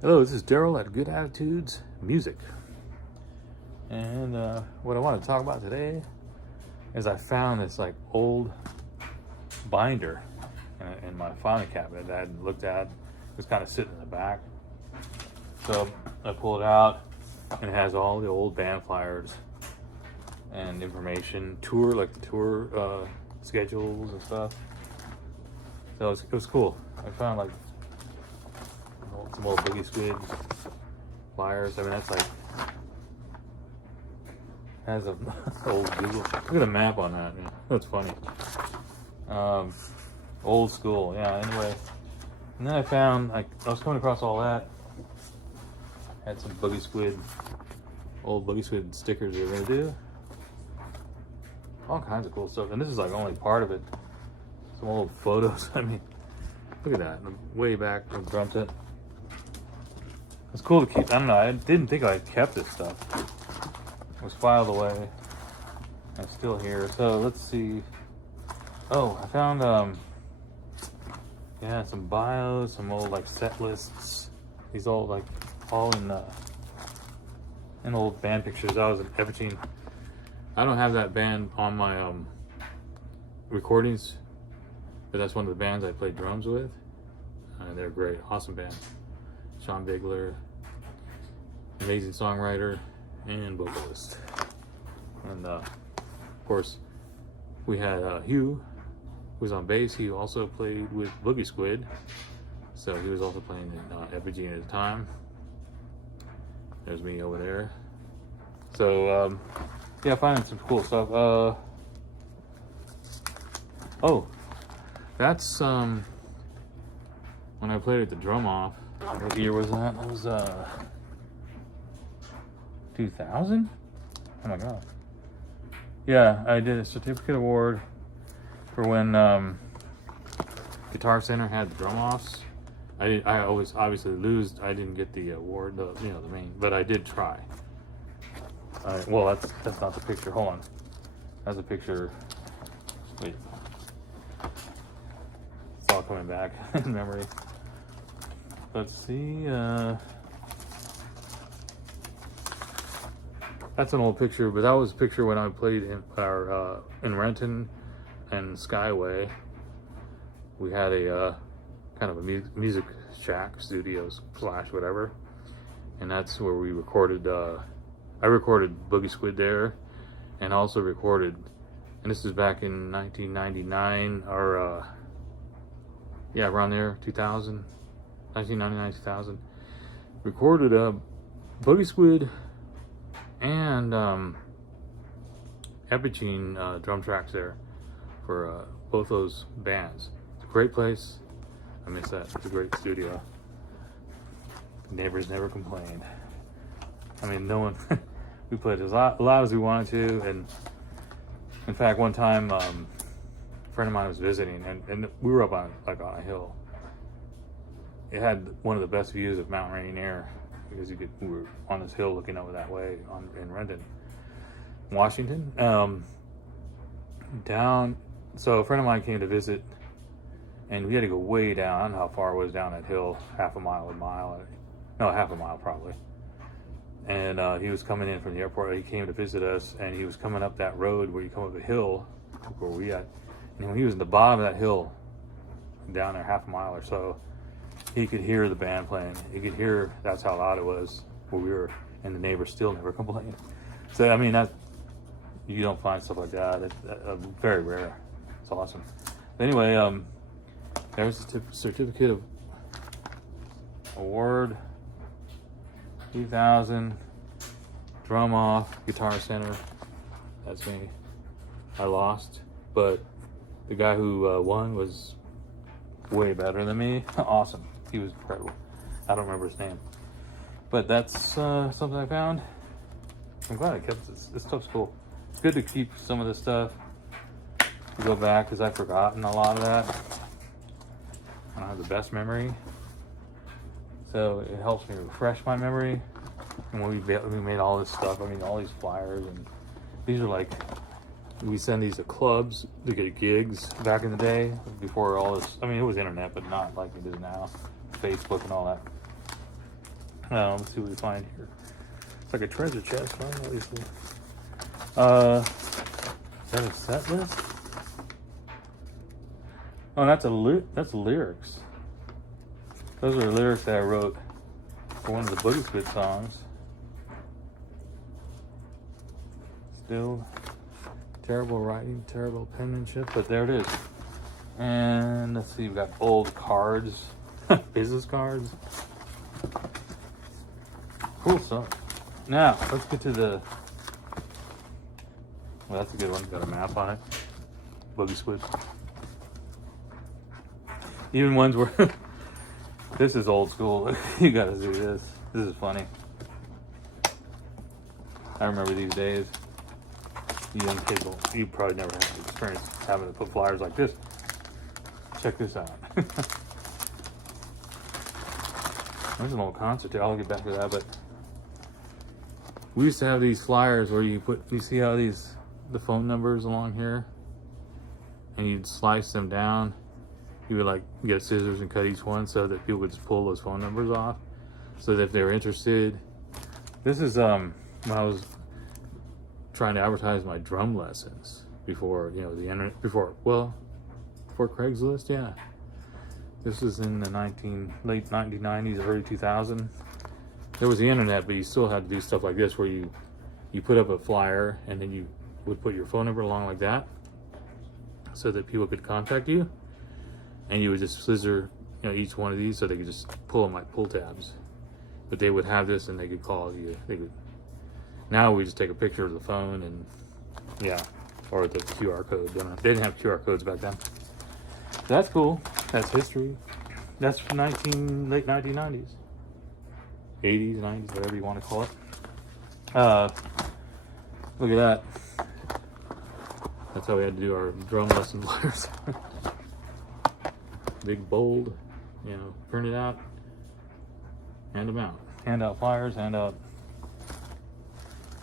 Hello, this is Daryl at Good Attitudes Music. And what I want to talk about today is I found this like old binder in my filing cabinet that I hadn't looked at. It was kind of sitting in the back. So I pulled it out and it has all the old band flyers and information, like the tour schedules and stuff. So it was cool. I found like some old Boogie Squid flyers. I mean, that's like has a old Google. Look at a map on that. Yeah, that's funny. Old school. Yeah. Anyway, and then I found I was coming across all that. Had some Boogie Squid, old Boogie Squid stickers they were gonna do. All kinds of cool stuff, and this is like only part of it. Some old photos. I mean, look at that. Way back from drum set. It's cool to keep. I don't know. I didn't think I kept this stuff. It was filed away. It's still here. So let's see. Oh, I found yeah, some bios, some old like set lists. These old like all in old band pictures. I was in Everton. I don't have that band on my recordings, but that's one of the bands I played drums with. They're great, awesome band. Sean Bigler, amazing songwriter and vocalist. And of course, we had Hugh, who was on bass. He also played with Boogie Squid, so he was also playing in Evergene at the time. There's me over there. So yeah, finding some cool stuff. Oh, that's when I played at the Drum Off. What year was that? That was 2000? Oh my god. Yeah, I did a certificate award for when Guitar Center had the drum offs. I always obviously lose. I didn't get the award, the main, but I did try. Well, that's not the picture. Hold on. That's a picture. Wait. It's all coming back in memory. Let's see. That's an old picture, but that was a picture when I played in Renton and Skyway. We had a kind of a music shack, studios / whatever, and that's where we recorded. I recorded Boogie Squid there, and also recorded. And this is back in 1999, or yeah, around there, 2000. 1999, 2000, recorded Boogie Squid and Epigene drum tracks there for both those bands. It's a great place. I miss that. It's a great studio. Neighbors never complained. I mean, no one. We played as loud as we wanted to, and in fact, one time, a friend of mine was visiting, and we were up on a hill. It had one of the best views of Mount Rainier because we were on this hill looking over that way in Renton, Washington. So a friend of mine came to visit, and we had to go way down. I don't know how far it was down that hill, half a mile probably. And he was coming in from the airport. He came to visit us, and he was coming up that road where you come up a hill, where we at. And when he was in the bottom of that hill, down there half a mile or so, he could hear the band playing. He could hear, that's how loud it was where we were, and the neighbors still never complained. So I mean, that you don't find stuff like that. It's very rare. It's awesome. But anyway, there's a certificate of award, 2000, Drum Off, Guitar Center. That's me. I lost, but the guy who won was way better than me. Awesome. He was incredible. I don't remember his name, but that's something I found. I'm glad I kept this. This stuff's cool. It's good to keep some of this stuff to go back because I've forgotten a lot of that. I don't have the best memory, so it helps me refresh my memory. And when we made all this stuff, I mean, all these flyers, and these are like, we send these to clubs to get gigs back in the day before all this. I mean, it was internet, but not like it is now, Facebook and all that. Let's see what we find here. It's like a treasure chest, right? Obviously. Is that a set list? Oh, that's lyrics. Those are lyrics that I wrote for one of the Boogie Squid songs. Still terrible writing, terrible penmanship, but there it is. And let's see, we've got old cards, business cards. Cool stuff. Now, let's get to the... Well, that's a good one. Got a map on it. Boogie Squid. Even ones where... This is old school. You gotta see this. This is funny. I remember these days. You young people, you probably never had the experience having to put flyers like this. Check this out. There's an old concert too. I'll get back to that, but we used to have these flyers where you see how the phone numbers along here, and you'd slice them down. You would like get scissors and cut each one so that people would just pull those phone numbers off, so that if they're interested. This is when I was trying to advertise my drum lessons before, you know, the internet, before Craigslist. Yeah, this was in the late 1990s, early 2000. There was the internet, but you still had to do stuff like this, where you put up a flyer and then you would put your phone number along like that, so that people could contact you, and you would just scissor, you know, each one of these so they could just pull them like pull tabs. But they would have this and they could call you. Now we just take a picture of the phone and, yeah, or the QR code. They didn't have QR codes back then. So that's cool. That's history. That's from late 1990s. 80s, 90s, whatever you want to call it. Look at that. That's how we had to do our drum lesson flyers. Big, bold, you know, print it out, hand them out. Hand out flyers, hand out.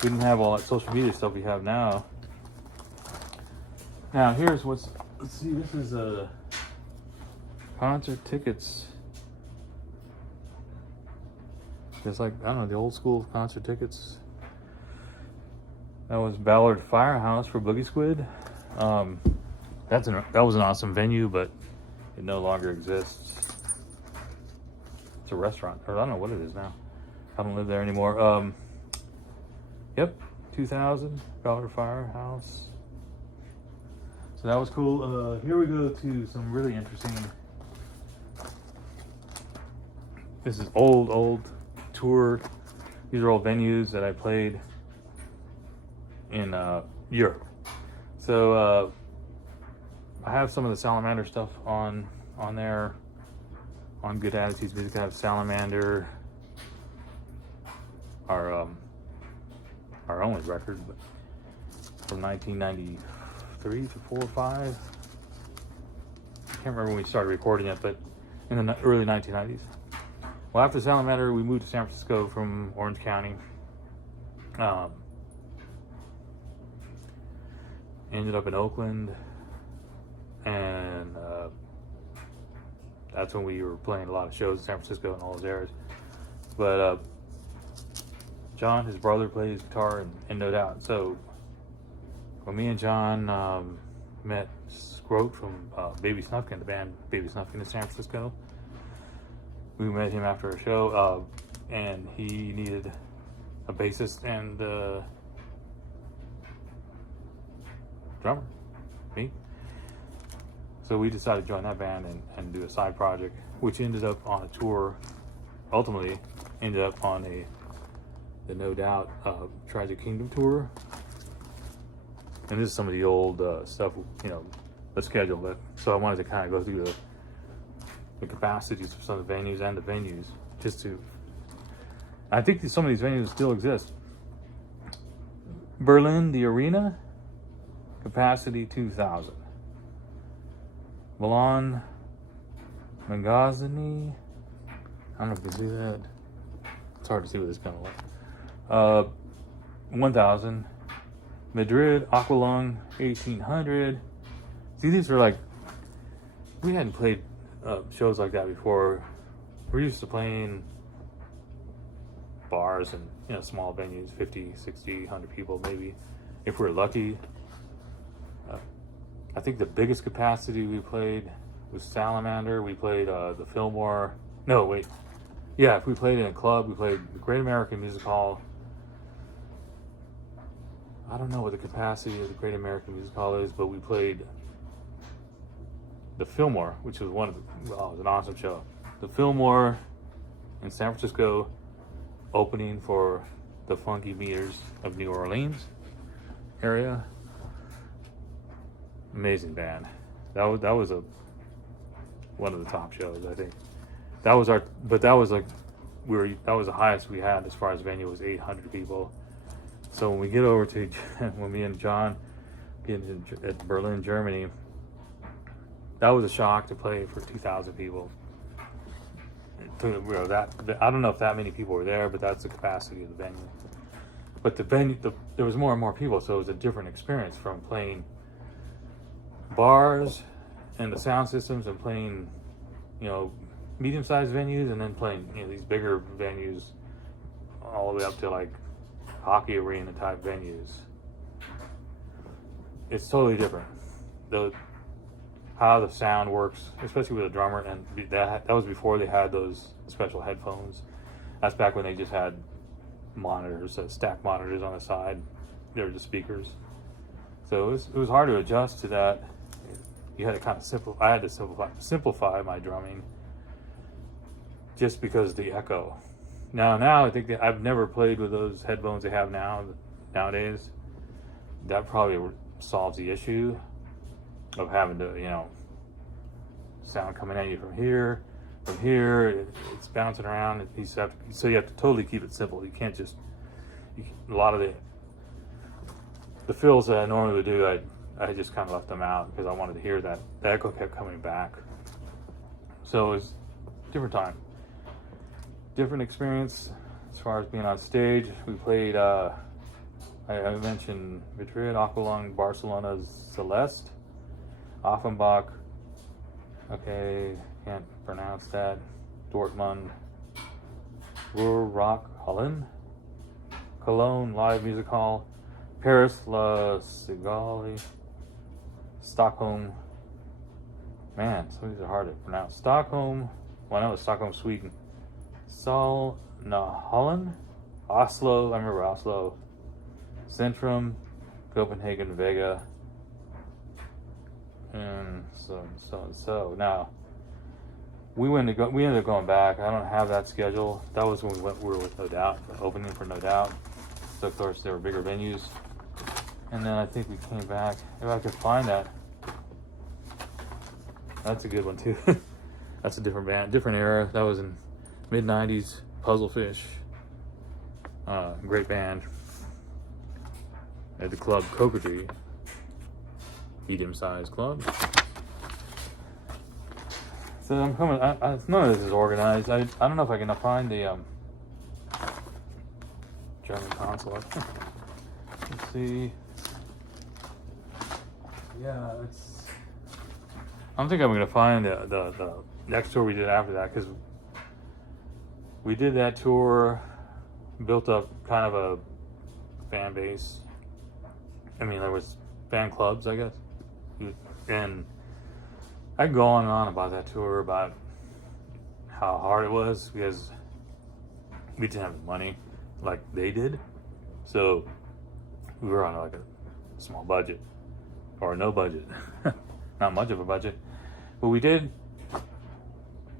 We didn't have all that social media stuff we have now. Now, here's let's see, this is concert tickets. It's like, I don't know, the old school concert tickets. That was Ballard Firehouse for Boogie Squid. That was an awesome venue, but it no longer exists. It's a restaurant, or I don't know what it is now. I don't live there anymore. Yep, 2000, Ballard Firehouse. So that was cool. Here we go to some really interesting. This is old tour. These are old venues that I played in Europe. So I have some of the Salamander stuff on there. On Good Attitudes Music, I have Salamander, our only record, but from 1993 to 4 or 5. I can't remember when we started recording it, but in the early 1990s. Well, after Salamander, we moved to San Francisco from Orange County. Ended up in Oakland, and that's when we were playing a lot of shows in San Francisco and all those areas. But John, his brother, plays guitar in No Doubt. So when me and John met Scroat from Baby Snufkin, the band Baby Snufkin in San Francisco, we met him after a show, and he needed a bassist and drummer, me. So we decided to join that band and do a side project, which ended up on a tour, ultimately ended up on the No Doubt Tragic Kingdom tour. And this is some of the old stuff, you know, the schedule. But so I wanted to kind of go through the capacities of some of the venues and the venues, just to, I think some of these venues still exist. Berlin, the Arena, capacity 2,000. Milan, Magazzini, I don't know if you can see that. It's hard to see what this kind of like. 1,000. Madrid, Aqualung, 1,800. See, these are like, we hadn't played shows like that before. We're used to playing bars and, you know, small venues, 50, 60, 100 people maybe, if we're lucky. I think the biggest capacity we played was Salamander. We played the Fillmore. No, wait. Yeah, if we played in a club, we played the Great American Music Hall. I don't know what the capacity of the Great American Music Hall is, but we played the Fillmore, which was it was an awesome show. The Fillmore in San Francisco, opening for the Funky Meters of New Orleans area. Amazing band. That was one of the top shows, I think. That was that was the highest we had as far as venue, was 800 people. So when we get over to, when me and John get at Berlin, Germany, that was a shock to play for 2,000 people. I don't know if that many people were there, but that's the capacity of the venue. But the venue, there was more and more people, so it was a different experience from playing bars and the sound systems and playing, you know, medium-sized venues, and then playing, you know, these bigger venues all the way up to like hockey arena type venues. It's totally different. How the sound works, especially with a drummer, and that was before they had those special headphones. That's back when they just had monitors, stacked monitors on the side. They were just speakers. So it was hard to adjust to that. You had to kind of I had to simplify my drumming, just because of the echo. Now I think that I've never played with those headphones they have nowadays. That probably solves the issue of having to, you know, sound coming at you from here, it's bouncing around. So you have to totally keep it simple. You can't just, a lot of the fills that I normally would do, I just kind of left them out because I wanted to hear that. The echo kept coming back. So it was a different time. Different experience as far as being on stage. We played, I mentioned Madrid, Aqualung, Barcelona, Celeste, Offenbach, okay, can't pronounce that, Dortmund, Rock Holland, Cologne Live Music Hall, Paris La Cigale, Stockholm, man, some of these are hard to pronounce. Stockholm, well, I know it's Stockholm, Sweden. Holland, Oslo, I remember Oslo, Centrum, Copenhagen, Vega, and so. Now, we ended up going back. I don't have that schedule. That was when we were with No Doubt, opening for No Doubt. So of course there were bigger venues. And then I think we came back. If I could find that. That's a good one too. That's a different band, different era. That was in mid-90s, Puzzlefish. Great band. At the club Coquetry. Medium-sized club. So I'm coming, none of this is organized. I don't know if I can find the German consulate. Let's see. Yeah, I don't think I'm gonna find the next tour we did after that, because we did that tour, built up kind of a fan base. I mean, there was fan clubs, I guess, and I can go on and on about that tour, about how hard it was, because we didn't have the money like they did. So we were on like a small budget, or no budget, not much of a budget, but we did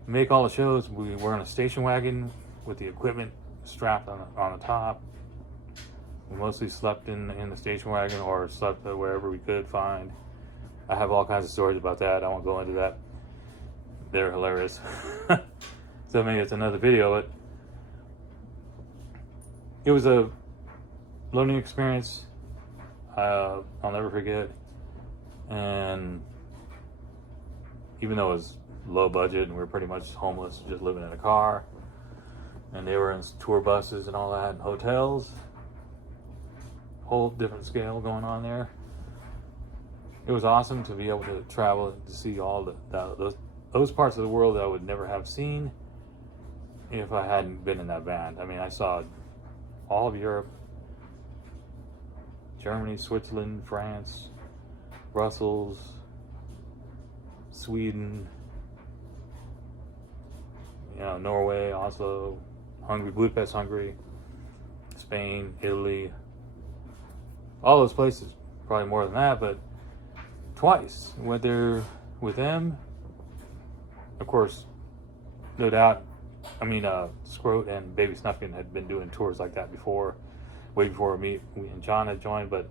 make all the shows. We were on a station wagon with the equipment strapped on the top. We mostly slept in the station wagon, or slept wherever we could find. I have all kinds of stories about that. I won't go into that. They're hilarious. So maybe it's another video, but it was a learning experience I'll never forget. And even though it was low budget and we were pretty much homeless, just living in a car, and they were in tour buses and all that, and hotels, whole different scale going on there. It was awesome to be able to travel to see all those parts of the world that I would never have seen if I hadn't been in that band. I mean, I saw all of Europe, Germany, Switzerland, France, Brussels, Sweden, Norway, Oslo, Hungary, Budapest, Hungary, Spain, Italy, all those places. Probably more than that, but twice. Went there with them. Of course, no doubt. Scroat and Baby Snufkin had been doing tours like that before, way before me and John had joined, but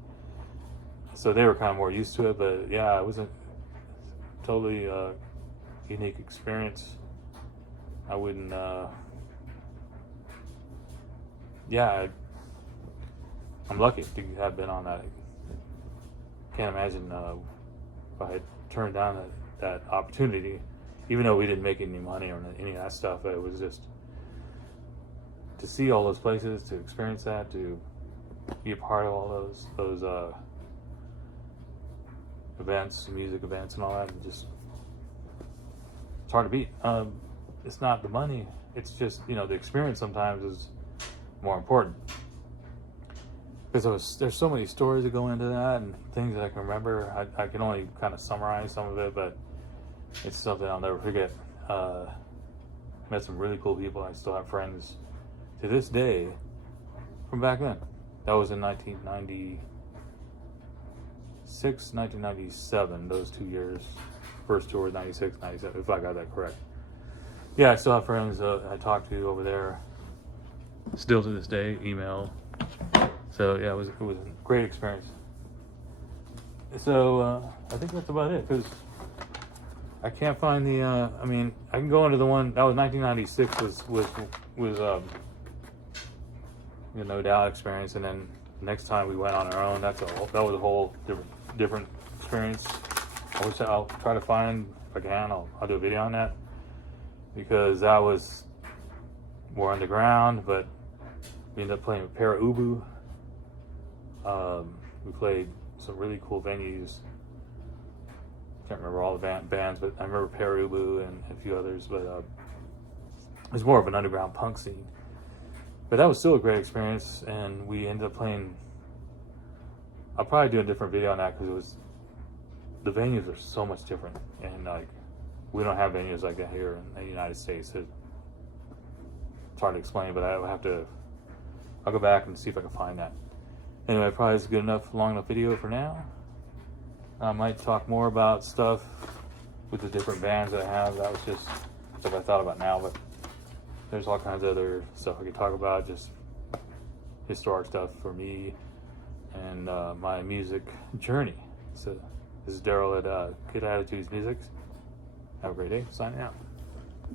so they were kind of more used to it. But yeah, it was a totally unique experience. I wouldn't, I'm lucky to have been on that. I can't imagine if I had turned down that opportunity, even though we didn't make any money or any of that stuff. It was just to see all those places, to experience that, to be a part of all those events, music events, and all that. And just, it's hard to beat. It's not the money. It's just, the experience sometimes is more important. Because there's so many stories that go into that and things that I can remember. I can only kind of summarize some of it, but it's something I'll never forget. Met some really cool people. I still have friends to this day from back then. That was in 1996, 1997, those 2 years. First tour was 96, 97, if I got that correct. Yeah, I still have friends I talk to over there. Still to this day, email. So yeah, it was a great experience. So I think that's about it, because I can't find the. I can go into the one that was 1996 was No Doubt experience, and then next time we went on our own, that was a whole different experience. I'll try to find, if I can, I'll do a video on that, because that was more underground, but we ended up playing with Para Ubu. We played some really cool venues. Can't remember all the bands, but I remember Para Ubu and a few others, but it was more of an underground punk scene. But that was still a great experience, and we ended up playing. I'll probably do a different video on that, because the venues are so much different, and we don't have venues like that here in the United States. It's hard to explain, but I'll go back and see if I can find that. Anyway, probably is a long enough video for now. I might talk more about stuff with the different bands that I have. That was just stuff I thought about now, but there's all kinds of other stuff I could talk about, just historic stuff for me and my music journey. So this is Daryl at Kid Attitudes Music. Have a great day. Signing out.